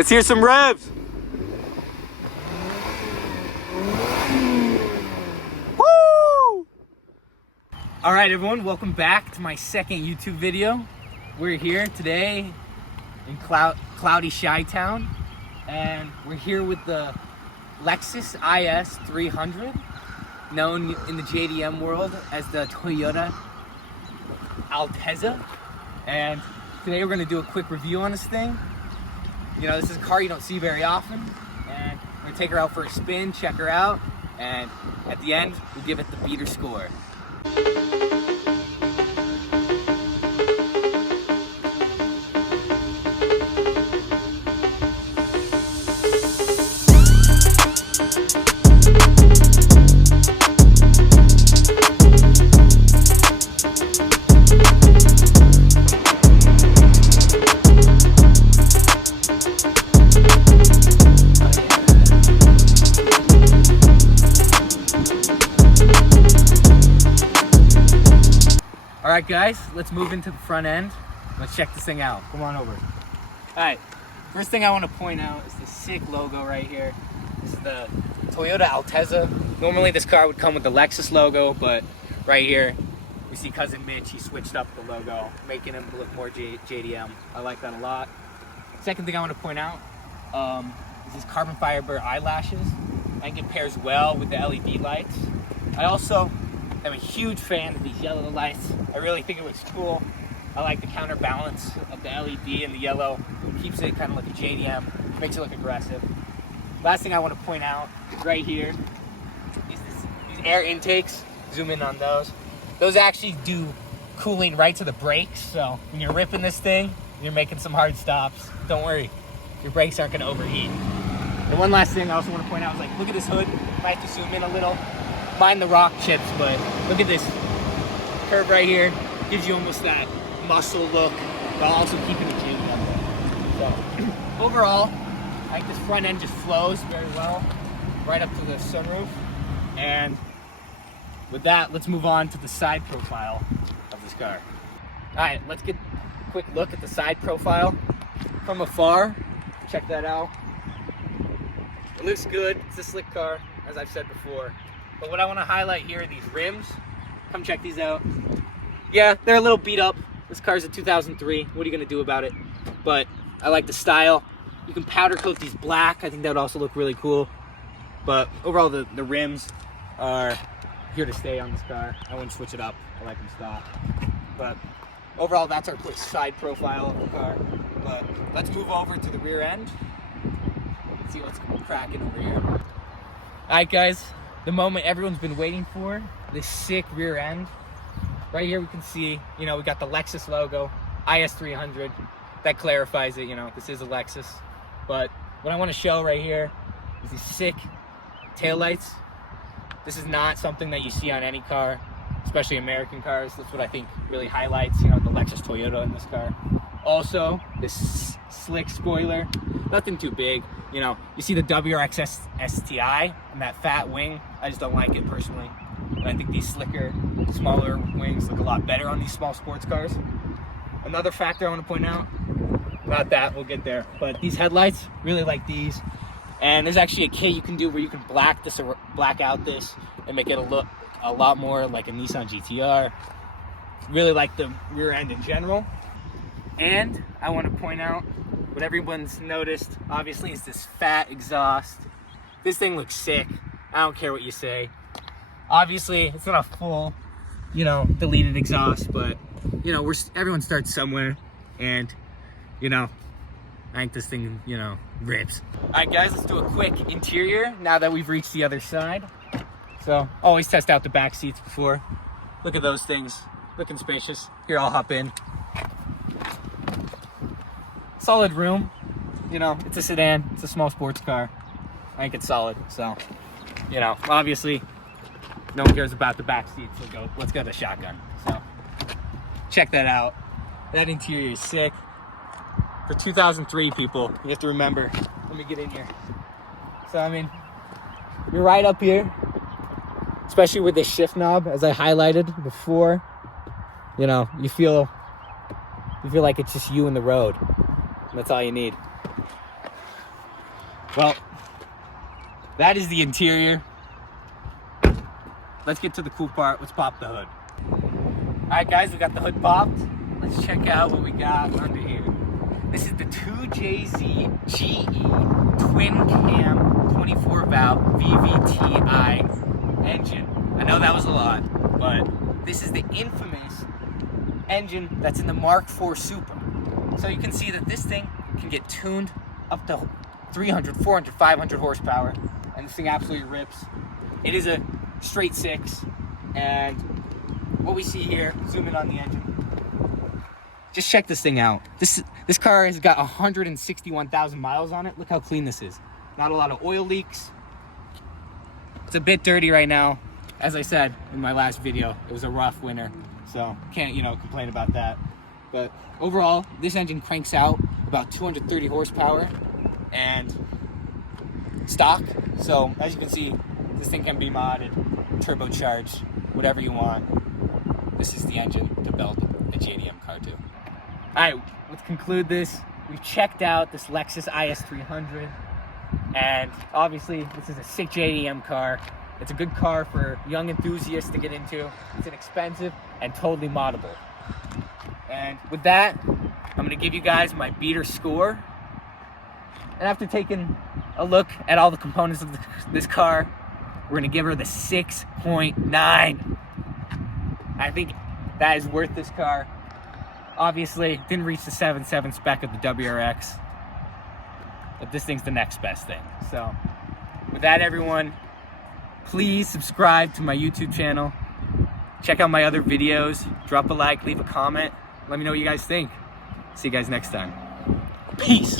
Let's hear some revs. Woo! All right, everyone, welcome back to my second YouTube video. We're here today in cloudy Chi-Town, and we're here with the Lexus IS 300, known in the JDM world as the Toyota Altezza. And today we're going to do a quick review on this thing. You know, this is a car you don't see very often, and we're going to take her out for a spin, check her out, and at the end, we'll give it the beater score. Alright guys, let's move into the front end. Let's check this thing out. Come on over. Alright, first thing I want to point out is the sick logo right here. This is the Toyota Altezza. Normally this car would come with the Lexus logo, but right here we see Cousin Mitch. He switched up the logo, making him look more JDM. I like that a lot. Second thing I want to point out is these carbon fiber eyelashes. I think it pairs well with the LED lights. I also I'm a huge fan of these yellow lights. I really think it looks cool. I like the counterbalance of the LED and the yellow. It keeps it kind of like a JDM, makes it look aggressive. Last thing I want to point out right here is these air intakes. Zoom in on those. Those actually do cooling right to the brakes. So when you're ripping this thing, you're making some hard stops, don't worry, your brakes aren't going to overheat. And one last thing I also want to point out is, like, look at this hood. Might have to zoom in a little. Mind the rock chips, but look at this curve right here. Gives you almost that muscle look while also keeping it jammed up. So overall, I think this front end just flows very well right up to the sunroof. And with that, let's move on to the side profile of this car. All right, let's get a quick look at the side profile from afar. Check that out. It looks good. It's a slick car, as I've said before. But what I want to highlight here are these rims. Come check these out. Yeah, they're a little beat up. This car's a 2003. What are you going to do about it? But I like the style. You can powder coat these black. I think that would also look really cool. But overall, the rims are here to stay on this car. I wouldn't switch it up. I like them stock. But overall, that's our quick side profile of the car. But let's move over to the rear end. Let's see what's cracking over here. All right, guys. The moment everyone's been waiting for, this sick rear end. Right here we can see, you know, we got the Lexus logo, IS 300. That clarifies it, you know, this is a Lexus. But what I want to show right here is these sick taillights. This is not something that you see on any car, especially American cars. That's what I think really highlights, you know, the Lexus Toyota in this car. Also, this slick spoiler, nothing too big. You know, you see the WRX STI and that fat wing. I just don't like it personally. And I think these slicker, smaller wings look a lot better on these small sports cars. Another factor I want to point out, not that, we'll get there, but these headlights, really like these. And there's actually a kit you can do where you can black out this and make it look a lot more like a Nissan GTR. Really like the rear end in general. And I want to point out what everyone's noticed, obviously, is this fat exhaust. This thing looks sick. I don't care what you say. Obviously, it's not a full, you know, deleted exhaust, but, you know, everyone starts somewhere, and, you know, I think this thing, you know, rips. All right, guys, let's do a quick interior now that we've reached the other side. So, always test out the back seats before. Look at those things, looking spacious. Here, I'll hop in. Solid room, you know, it's a sedan, it's a small sports car. I think it's solid, so, you know, obviously, no one cares about the back seats, so let's go to the shotgun. So, check that out. That interior is sick. For 2003 people, you have to remember, let me get in here. So, I mean, you're right up here, especially with this shift knob, as I highlighted before. You know, you feel like it's just you and the road. That's all you need. Well, that is the interior. Let's get to the cool part. Let's pop the hood. All right, guys, we got the hood popped. Let's check out what we got under here. This is the 2JZ GE twin cam 24 valve VVTi engine. I know that was a lot, but this is the infamous engine that's in the Mark IV Super. So you can see that this thing can get tuned up to 300, 400, 500 horsepower, and this thing absolutely rips. It is a straight six, and what we see here, zoom in on the engine. Just check this thing out. This car has got 161,000 miles on it. Look how clean this is. Not a lot of oil leaks. It's a bit dirty right now. As I said in my last video, it was a rough winter, so can't, complain about that. But overall, this engine cranks out about 230 horsepower and stock. So as you can see, this thing can be modded, turbocharged, whatever you want. This is the engine to build a JDM car to. All right, let's conclude this. We've checked out this Lexus IS 300, and obviously this is a sick JDM car. It's a good car for young enthusiasts to get into. It's inexpensive and totally moddable. And with that, I'm gonna give you guys my beater score. And after taking a look at all the components of this car, we're gonna give her the 6.9. I think that is worth this car. Obviously, didn't reach the 7.7 spec of the WRX, but this thing's the next best thing. So, with that, everyone, please subscribe to my YouTube channel. Check out my other videos. Drop a like, leave a comment. Let me know what you guys think. See you guys next time. Peace.